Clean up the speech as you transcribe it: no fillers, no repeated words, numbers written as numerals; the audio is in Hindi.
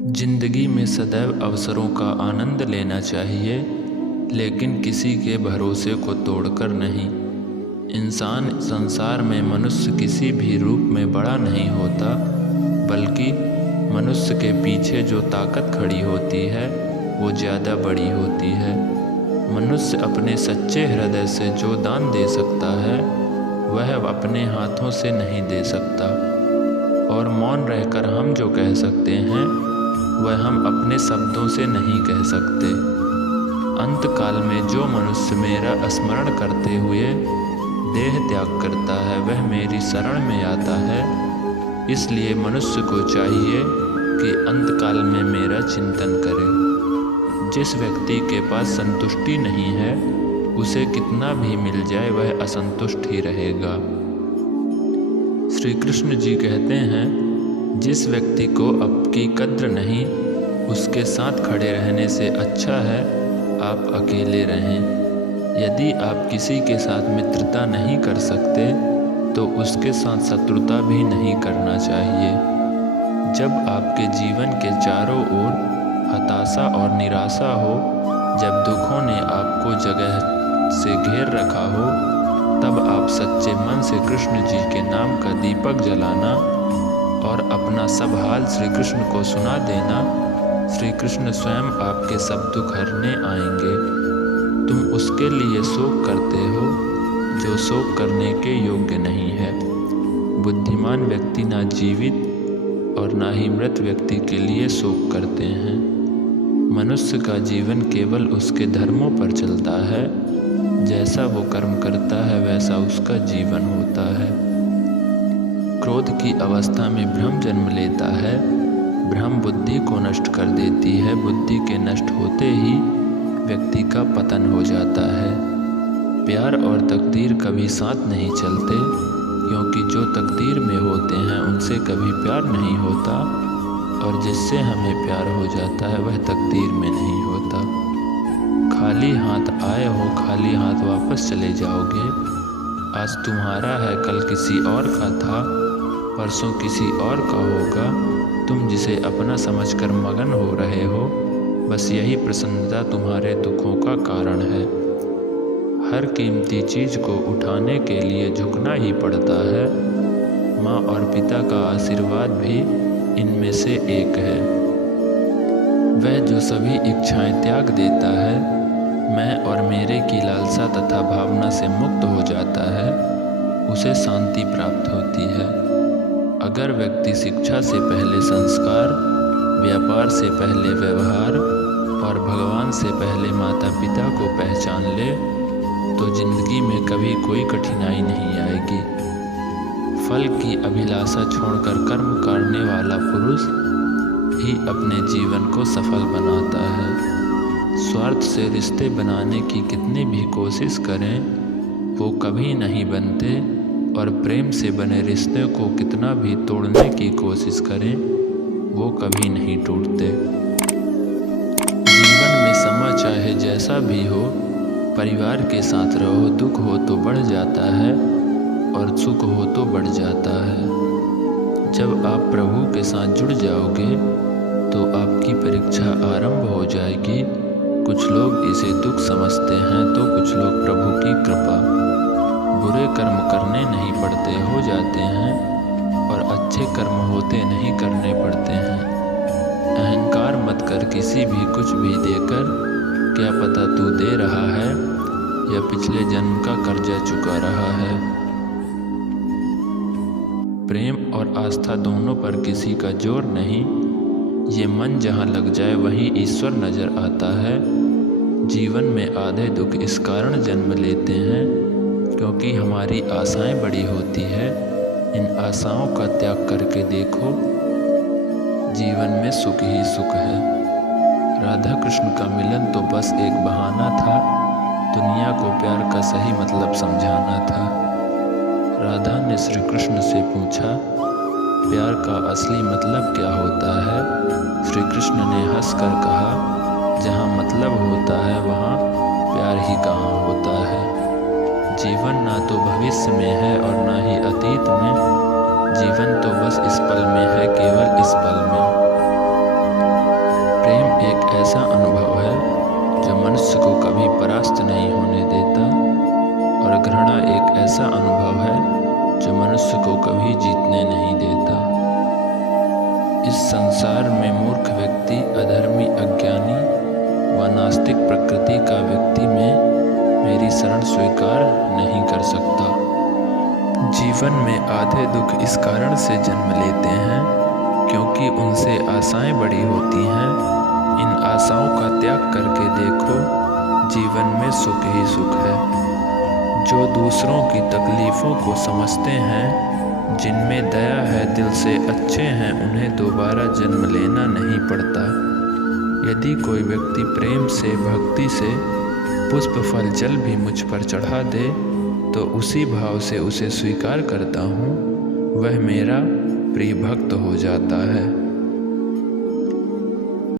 जिंदगी में सदैव अवसरों का आनंद लेना चाहिए, लेकिन किसी के भरोसे को तोड़कर नहीं। इंसान संसार में मनुष्य किसी भी रूप में बड़ा नहीं होता, बल्कि मनुष्य के पीछे जो ताकत खड़ी होती है वो ज़्यादा बड़ी होती है। मनुष्य अपने सच्चे हृदय से जो दान दे सकता है वह अपने हाथों से नहीं दे सकता, और मौन रहकर हम जो कह सकते हैं वह हम अपने शब्दों से नहीं कह सकते। अंत काल में जो मनुष्य मेरा स्मरण करते हुए देह त्याग करता है वह मेरी शरण में आता है। इसलिए मनुष्य को चाहिए कि अंत काल में मेरा चिंतन करे। जिस व्यक्ति के पास संतुष्टि नहीं है उसे कितना भी मिल जाए वह असंतुष्ट ही रहेगा। श्री कृष्ण जी कहते हैं, जिस व्यक्ति को आपकी कद्र नहीं उसके साथ खड़े रहने से अच्छा है आप अकेले रहें। यदि आप किसी के साथ मित्रता नहीं कर सकते तो उसके साथ शत्रुता भी नहीं करना चाहिए। जब आपके जीवन के चारों ओर हताशा और निराशा हो, जब दुखों ने आपको जगह से घेर रखा हो, तब आप सच्चे मन से कृष्ण जी के नाम का दीपक जलाना और अपना सब हाल श्री कृष्ण को सुना देना। श्री कृष्ण स्वयं आपके सब दुख हरने आएंगे। तुम उसके लिए शोक करते हो जो शोक करने के योग्य नहीं है। बुद्धिमान व्यक्ति ना जीवित और ना ही मृत व्यक्ति के लिए शोक करते हैं। मनुष्य का जीवन केवल उसके धर्मों पर चलता है। जैसा वो कर्म करता है वैसा उसका जीवन होता है। क्रोध की अवस्था में भ्रम जन्म लेता है। भ्रम बुद्धि को नष्ट कर देती है। बुद्धि के नष्ट होते ही व्यक्ति का पतन हो जाता है। प्यार और तकदीर कभी साथ नहीं चलते, क्योंकि जो तकदीर में होते हैं उनसे कभी प्यार नहीं होता, और जिससे हमें प्यार हो जाता है वह तकदीर में नहीं होता। खाली हाथ आए हो खाली हाथ वापस चले जाओगे। आज तुम्हारा है कल किसी और का था, परसों किसी और का होगा। तुम जिसे अपना समझकर मगन हो रहे हो, बस यही प्रसन्नता तुम्हारे दुखों का कारण है। हर कीमती चीज़ को उठाने के लिए झुकना ही पड़ता है। माँ और पिता का आशीर्वाद भी इनमें से एक है। वह जो सभी इच्छाएं त्याग देता है, मैं और मेरे की लालसा तथा भावना से मुक्त हो जाता है, उसे शांति प्राप्त होती है। अगर व्यक्ति शिक्षा से पहले संस्कार, व्यापार से पहले व्यवहार और भगवान से पहले माता पिता को पहचान ले तो जिंदगी में कभी कोई कठिनाई नहीं आएगी। फल की अभिलाषा छोड़कर कर्म करने वाला पुरुष ही अपने जीवन को सफल बनाता है। स्वार्थ से रिश्ते बनाने की कितनी भी कोशिश करें वो कभी नहीं बनते, और प्रेम से बने रिश्ते को कितना भी तोड़ने की कोशिश करें वो कभी नहीं टूटते। जीवन में समय चाहे जैसा भी हो, परिवार के साथ रहो। दुख हो तो बढ़ जाता है और सुख हो तो बढ़ जाता है। जब आप प्रभु के साथ जुड़ जाओगे तो आपकी परीक्षा आरंभ हो जाएगी। कुछ लोग इसे दुख समझते हैं तो कुछ लोग प्रभु की कृपा। बुरे कर्म करने नहीं पड़ते, हो जाते हैं, और अच्छे कर्म होते नहीं, करने पड़ते हैं। अहंकार मत कर किसी भी कुछ भी देकर, क्या पता तू दे रहा है या पिछले जन्म का कर्जा चुका रहा है। प्रेम और आस्था दोनों पर किसी का जोर नहीं। ये मन जहाँ लग जाए वहीं ईश्वर नजर आता है। जीवन में आधे दुख इस कारण जन्म लेते हैं क्योंकि हमारी आशाएं बड़ी होती है। इन आशाओं का त्याग करके देखो, जीवन में सुख ही सुख है। राधा कृष्ण का मिलन तो बस एक बहाना था, दुनिया को प्यार का सही मतलब समझाना था। राधा ने श्री कृष्ण से पूछा, प्यार का असली मतलब क्या होता है? श्री कृष्ण ने हंसकर कहा, जहाँ मतलब होता है वहाँ प्यार ही कहाँ होता है। जीवन ना तो भविष्य में है और ना ही अतीत में। जीवन तो बस इस पल में है, केवल इस पल में। ऐसा अनुभव है जो मनुष्य को कभी परास्त नहीं होने देता, और घृणा एक ऐसा अनुभव है जो मनुष्य को कभी जीतने नहीं देता। इस संसार में मूर्ख व्यक्ति, अधर्मी, अज्ञानी व नास्तिक प्रकृति का व्यक्ति में मेरी शरण स्वीकार नहीं कर सकता। जीवन में आधे दुख इस कारण से जन्म लेते हैं क्योंकि उनसे आशाएं बड़ी होती हैं। इन आशाओं का त्याग करके देखो, जीवन में सुख ही सुख है। जो दूसरों की तकलीफ़ों को समझते हैं, जिनमें दया है, दिल से अच्छे हैं, उन्हें दोबारा जन्म लेना नहीं पड़ता। यदि कोई व्यक्ति प्रेम से, भक्ति से पुष्प फल जल भी मुझ पर चढ़ा दे तो उसी भाव से उसे स्वीकार करता हूँ, वह मेरा प्रिय भक्त हो जाता है।